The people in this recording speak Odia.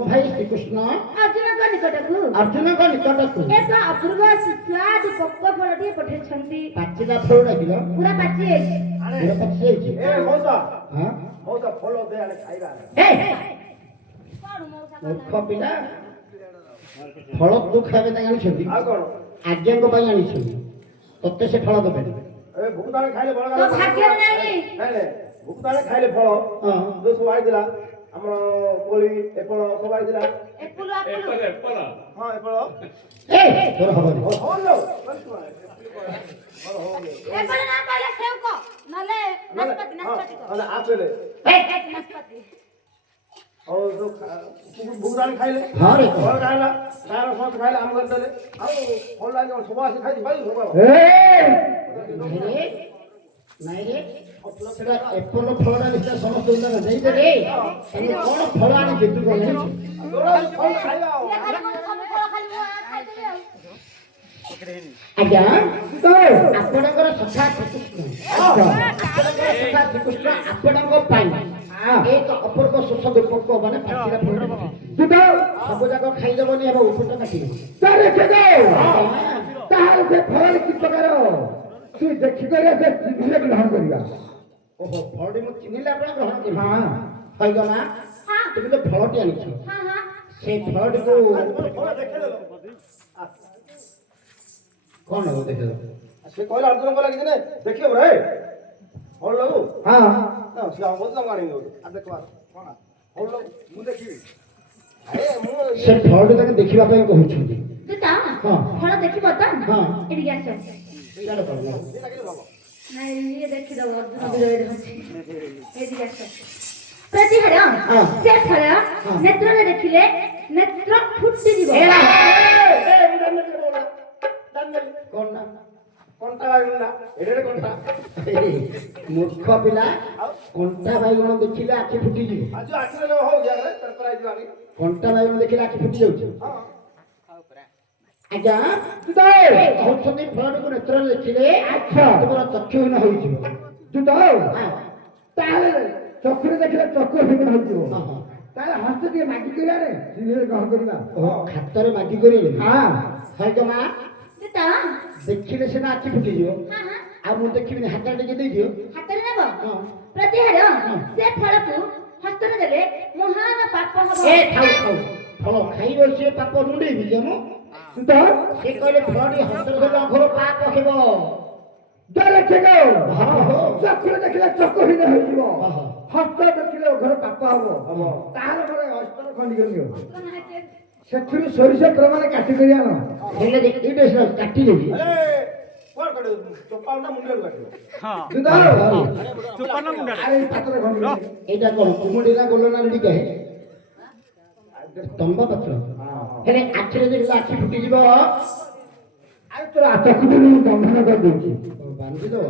ମୋ ଭାଇ ଶ୍ରୀକୃଷ୍ଣ अर्जुनଙ୍କ ନିକଟକୁ ଅର୍ଜୁନଙ୍କ ନିକଟକୁ ଏକ ଅପୂର୍ବ ସୁସ୍ୱାଦୁ ପକ୍ୱ ଫଳଟିଏ ପଠାଇଛନ୍ତି। ପାଚିଲା ଫଳ ଡାକିଲ ପୁରା ପାଚି ଯାଇଛି। ପୁରା ପାଚି ଯାଇଛି। ମଉସା ହଁ ମଉସା ଫଳ ଦେ ଆଣେ ଖାଇବା। ମୂର୍ଖ ପିଲା ଫଳ ତୁ ଖାଇବା ପାଇଁ ଆଣିଛନ୍ତି ଆଉ କଣ ଆଜ୍ଞାଙ୍କ ପାଇଁ ଆଣିଛନ୍ତି ତତେ ସେ ଫଳ ଦେବେ ଏ ଭୁକୁତାଣେ ଖାଇଲେ ଫଳ ତୋ ଭାଗ୍ୟରେ ନାହିଁ। ନାଇଁ ଭୁକୁତାଣେ ଖାଇଲେ ଫଳ ହଁ ଯୋଉ ସବୁ ଆଇଥିଲା ଆମର କୋଳି ଏପଳ ସବୁ ଆଇଥିଲା। ଏପୁଲ ଆପୁଲ ହଁ ଏପଳ ତୋର ହବନି ହଉଲୋ ଏପଲ ନା କହିଲେ ସେଉକ ନହେଲେ ନାସପାତି ନାସପାତି କହ। ନହେଲେ ଆପେଲେ ନାସପାତି ଆଉ ଯୋଉ ଭୁକୁତାଣେ ଖାଇଲେ ହଁ ରେ ଫଳ ଖାଇଲା ତାର ସମସ୍ତେ ଖାଇଲେ ଆମ ଘରେ ଦେଲେ ଆଉ ଫଳ ଲାଗି ସବୁ ଆସି ଖାଇଛି ଭାଇ ସବୁ ନାଇଁ ରେ ସେଟା ଏପଲ ଫଳଟା ନିଶ୍ଚୟ ସମସ୍ତେ ଦେଇଦେବେ ତମେ କଣ ଫଳ ଆଣି ବିକ୍ରି କଲେ ଫଳ ଖାଇବା ଆଉ ଇଏ ଖାଲି କଣ ସବୁ ଫଳ ଖାଲି ମୁଁ ଖାଇଦେବି ଆଉ। ଆଜ୍ଞା ଆପଣଙ୍କର ସଖା ଶ୍ରୀକୃଷ୍ଣ ଆପଣଙ୍କର ସଖା ଶ୍ରୀକୃଷ୍ଣ ଆପଣଙ୍କ ପାଇଁ ଏକ ଅପୂର୍ବ ସୁସ୍ୱାଦୁ ପକ୍ୱ ମାନେ ପାଚିଲା ଫଳ ସବୁ ଯାକ ଖାଇଦେବନି ଏବଂ ଉପଟ କାଟିବ ତାହେଲେ ସେ ଫଳ କି ପ୍ରକାର ତୁ ଦେଖିକରି ସେ ଚିଠିରେ ଗ୍ରହଣ କରିବା। ଓହୋ ଫଳଟି ମୁଁ ଚିହ୍ନିଲେ ଆପଣ ଗ୍ରହଣ କରିବେ ହଁ ହଇଗମା ହଁ ତୁମେ ତ ଫଳଟି ଆଣିଛ ହଁ ହଁ ସେ ଫଳଟିକୁ ଫଳ ଦେଖେଇଦେଲ କଣ ହବ ଦେଖିଲ ସେ କହିଲା ଅର୍ଜୁନ କହିଲା କିଛି ନାହିଁ ଦେଖିବ ରେ ଫଳ ଲାଗୁ ହଁ ସେ ଆମ ବୋଧେ ତାଙ୍କୁ ଆଣିକି ଦଉଛି ଆଉ ଦେଖ କଣ ଫଳ ଲାଗୁ ମୁଁ ଦେଖିବି ମୁଁ ସେ ଫଳଟି ତାকে ଦେଖିବା ପାଇଁ କହୁଛନ୍ତି ତୁ ତା ହଁ। ଫଳ ଦେଖିବ ତ ହଁ। ଏଠିକି ଆସ। ଇଆଡ଼େ କର, ଇଆଡ଼େ। ସେ ଲାଗିଲେ ଭଲ ନାଇଁ ଇଏ ଦେଖିଦବ ଅର୍ଜୁନ ବିଜୟ ଅଛି ଏଠିକି ଆସ। ପ୍ରତିହାର ହଁ। ସେ ଫଳ ନେତ୍ରରେ ଦେଖିଲେ ନେତ୍ର ଫୁଟିଯିବ। କଣ ନା? କଣ୍ଟା ଲାଗିଲା ଏଡେ କଣ୍ଟା ମୂର୍ଖ ପିଲା କଣ୍ଟା ବାଇଗଣ ଦେଖିଲେ ଆଖି ଫୁଟିଯିବ ଆଜି ଆଖିରେ ହଉ ଜାଗାରେ ପେପର ହେଇଯିବ ଆଗେ କଣ୍ଟା ବାଇଗଣ ଦେଖିଲେ ଆଖି ଫୁଟି ଯାଉଛି ହଁ ଆଜ୍ଞା କହୁଛନ୍ତି ଫଳଟିକୁ ନେତ୍ରରେ ଦେଖିଲେ ଆଚ୍ଛା। ତୁମର ଚକ୍ଷୁହୀନ ହୋଇଯିବ ତୁ ତ ତାହେଲେ ଚକ୍ଷୁରେ ଦେଖିଲେ ଚକ୍ଷୁ ହୀନ ହେଇଯିବ। ହଁ, ହଁ। ତାହେଲେ ହସ୍ତ ଟିକେ ମାଗି କରିବାରେ ଚିଠିରେ ଗ୍ରହଣ କରିବା। ଖାତରେ ମାଗି କରିବେ ହଁ ହଇଗମା ତୁ ତା ଦେଖିଲେ ସିନା ଆଖି ଫୁଟିଯିବ ହଁ ହଁ ଆଉ ମୁଁ ଦେଖିବିନି ହାତରେ ଟିକେ ଦେଇଦିଅ ହାତରେ ନେବ। ହଁ। ପ୍ରତିହାର ସେ ଫଳକୁ ହସ୍ତରେ ଦେଲେ ମହାନ ପାପ ହବ। ଏ ଥାଉ ଥାଉ ଫଳ ଖାଇବ ସିଏ ପାପ ମୁଣ୍ଡେଇବି ଯେ ମୁଁ ତୁ ତ ସେ କହିଲେ ଫଳଟି ହସ୍ତରେ ଦେଲେ ଅଘୋର ପାପ ହେବ ଚକ୍ଷୁରେ ଦେଖିଲେ ଚକ୍ଷୁ ହୀନ ହେଇଯିବ। ଓହୋ। ହସ୍ତ ଦେଖିଲେ ଘର ପାପ ହବ ତାହେଲେ ଘରେ ହସ୍ତର ଖଣ୍ଡିକ ନିଅ ସେଥିରୁ ସୋରିଷ ପ୍ରମାଣ କାଟି କରି ଆଣ। ହେଲେ ଏଇଟା ସିନା କାଟିଦେବି ଆରେ କଣ କରିବ ଚପାଳଟା ମୁଣ୍ଡରେ କାଟିବ ତୁ ତ ଆରେ ଏଇ ପାତ୍ର ଖଣ୍ଡିକ ଏଇଟା କଣ କୁମୁଡି ନା ଗୋଲ ନା ଟିକେ ତମ୍ବା ପାତ୍ର ହେଲେ ଆଖିରେ ଦେଖିଲେ ଆଖି ଫୁଟିଯିବ ଆଉ ତୋର ଚକ୍ଷୁ ମୁଁ ବନ୍ଧନ କରିଦଉଛି। ବାନ୍ଧିଦବ